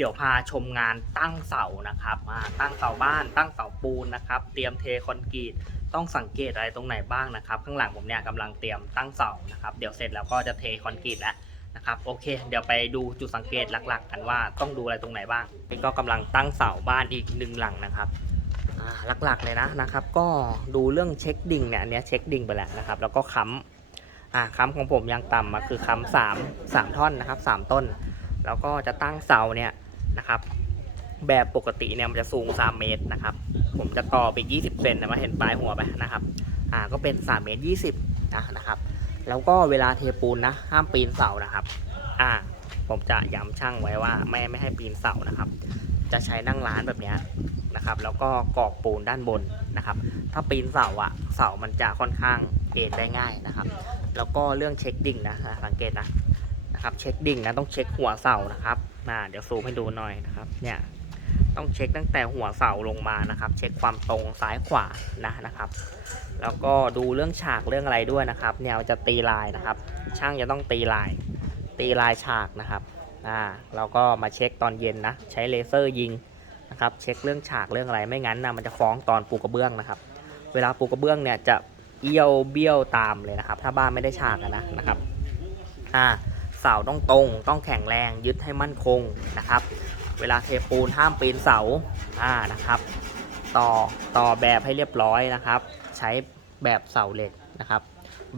เดี๋ยวพาชมงานตั้งเสานะครับอ่าตั้งเสาบ้าน ตั้งเสาปูนนะครับ เตรียมเทคอนกรีตต้องสังเกตอะไรตรงไหนบ้างนะครับ ข้างหลังผมเนี่ยกำลังเตรียมตั้งเสานะครับ เดี๋ยวเสร็จแล้วก็จะเทคอนกรีตแล้วนะครับโอเค เดี๋ยวไปดูจุดสังเกตหลัก ๆ กันว่าต้องดูอะไรตรงไหนบ้างนี่ก็กำลังตั้งเสาบ้านอีกหนึ่งหลังนะครับหลักๆเลยนะนะครับ ก็ดูเรื่องเช็คดิ่งเนี่ยอันนี้เช็คดิ่งไปแล้วนะครับ แล้วก็ค้ำอ่าค้ำของผมยังต่ำมาคือค้ำสามสามท่อนนะครับสามต้น แล้วก็จะตั้งเสาเนี่ย นะครับ แบบปกติเนี่ยมันจะสูง 3 เมตรนะครับ ผมจะต่อไป 20เซนนะมาเห็นปลายหัวไปนะครับ อ่าก็เป็น 3 เมตร 20นะนะครับ แล้วก็เวลาเทปูนนะ ห้ามปีนเสานะครับ อ่า ผมจะย้ำช่างไว้ว่าไม่ไม่ให้ปีนเสานะครับ จะใช้นั่งร้านแบบนี้นะครับ แล้วก็กรอกปูนด้านบนนะครับ ถ้าปีนเสาอะเสามันจะค่อนข้างเอ็นได้ง่ายนะครับ แล้วก็เรื่องเช็คดิ่งนะสังเกตนะ นะครับ เช็คดิ่งนะต้องเช็คหัวเสานะครับมาเดี๋ยวซูมให้ดูหน่อยนะครับ เนี่ยต้องเช็คตั้งแต่หัวเสาลงมานะครับ เช็คความตรงซ้ายขวานะนะครับ แล้วก็ดูเรื่องฉากเรื่องอะไรด้วยนะครับ เนี่ยจะตีลายนะครับ ช่างจะต้องตีลาย ตีลายฉากนะครับอ่าเราก็มาเช็คตอนเย็นนะใช้เลเซอร์ยิงนะครับเช็คเรื่องฉากเรื่องอะไรไม่งั้นนะมันจะฟ้องตอนปูกระเบื้องนะครับ เวลาปูกระเบื้องเนี่ยจะเอี้ยวเบี้ยวตามเลยนะครับ ถ้าบ้านไม่ได้ฉากนะนะครับอ่า เสาต้องตรง ต้องแข็งแรงยึดให้มั่นคงนะครับ เวลาเทปูนห้ามปีนเสาอ่านะครับ ต่อต่อแบบให้เรียบร้อยนะครับ ใช้แบบเสาเหล็กนะครับ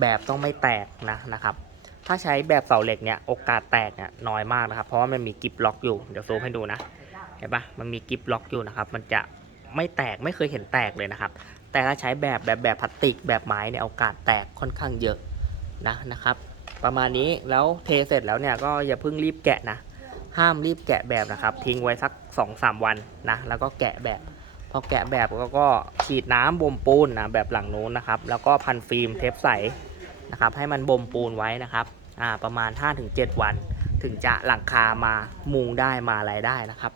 แบบต้องไม่แตกนะนะครับ ถ้าใช้แบบเสาเหล็กเนี่ยโอกาสแตกเนี่ยน้อยมากนะครับ เพราะว่ามันมีกิบล็อกอยู่เดี๋ยวซูมให้ดูนะเห็นปะมันมีกิฟล็อกอยู่นะครับ มันจะไม่แตกไม่เคยเห็นแตกเลยนะครับ แต่ถ้าใช้แบบแบบแบบพลาสติกแบบไม้เนี่ยโอกาสแตกค่อนข้างเยอะนะนะครับ ประมาณนี้แล้วเทเสร็จแล้วเนี่ยก็อย่าเพิ่งรีบแกะนะ ห้ามรีบแกะแบบนะครับ ทิ้งไว้สัก 2-3 วันนะ แล้วก็แกะแบบพอแกะแบบก็ก็ฉีดน้ำบ่มปูนนะแบบหลังนู้นนะครับ แล้วก็พันฟิล์มเทปใสนะครับ ให้มันบ่มปูนไว้นะครับอ่าประมาณ 5-7 วัน ถึงจะหลังคามามุงได้มาอะไรได้นะครับ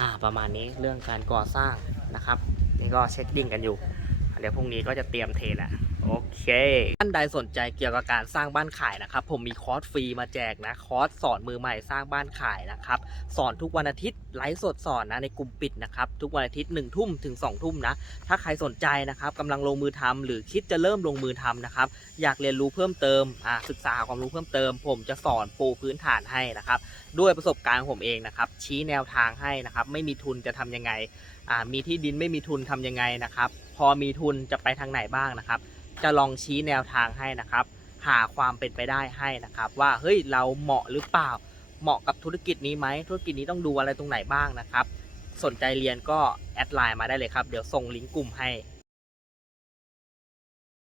อ่าประมาณนี้เรื่องการก่อสร้างนะครับ นี่ก็เช็คดิ่งกันอยู่ เดี๋ยวพรุ่งนี้ก็จะเตรียมเทแหละ โอเค ท่านใดสนใจเกี่ยวกับการสร้างบ้านขายนะครับ ผมมีคอร์สฟรีมาแจกนะ คอร์สสอนมือใหม่สร้างบ้านขายนะครับ สอนทุกวันอาทิตย์ไลฟ์สดสอนนะในกลุ่มปิดนะครับ ทุกวันอาทิตย์1นึ่ทุ่มถึง2องทุ่มนะ ถ้าใครสนใจนะครับกำลังลงมือทำหรือคิดจะเริ่มลงมือทำนะครับ อยากเรียนรู้เพิ่มเติม อ่าศึกษาความรู้เพิ่มเติม ผมจะสอนปูพื้นฐานให้นะครับ ด้วยประสบการณ์ผมเองนะครับ ชี้แนวทางให้นะครับ ไม่มีทุนจะทำยังไง อ่า มีที่ดินไม่มีทุนทำยังไงนะครับ พอมีทุนจะไปทางไหนบ้างนะครับ จะลองชี้แนวทางให้นะครับ หาความเป็นไปได้ให้นะครับ ว่าเฮ้ยเราเหมาะหรือเปล่า เหมาะกับธุรกิจนี้ไหมธุรกิจนี้ต้องดูอะไรตรงไหนบ้างนะครับ สนใจเรียนก็แอดไลน์มาได้เลยครับ เดี๋ยวส่งลิงก์กลุ่มให้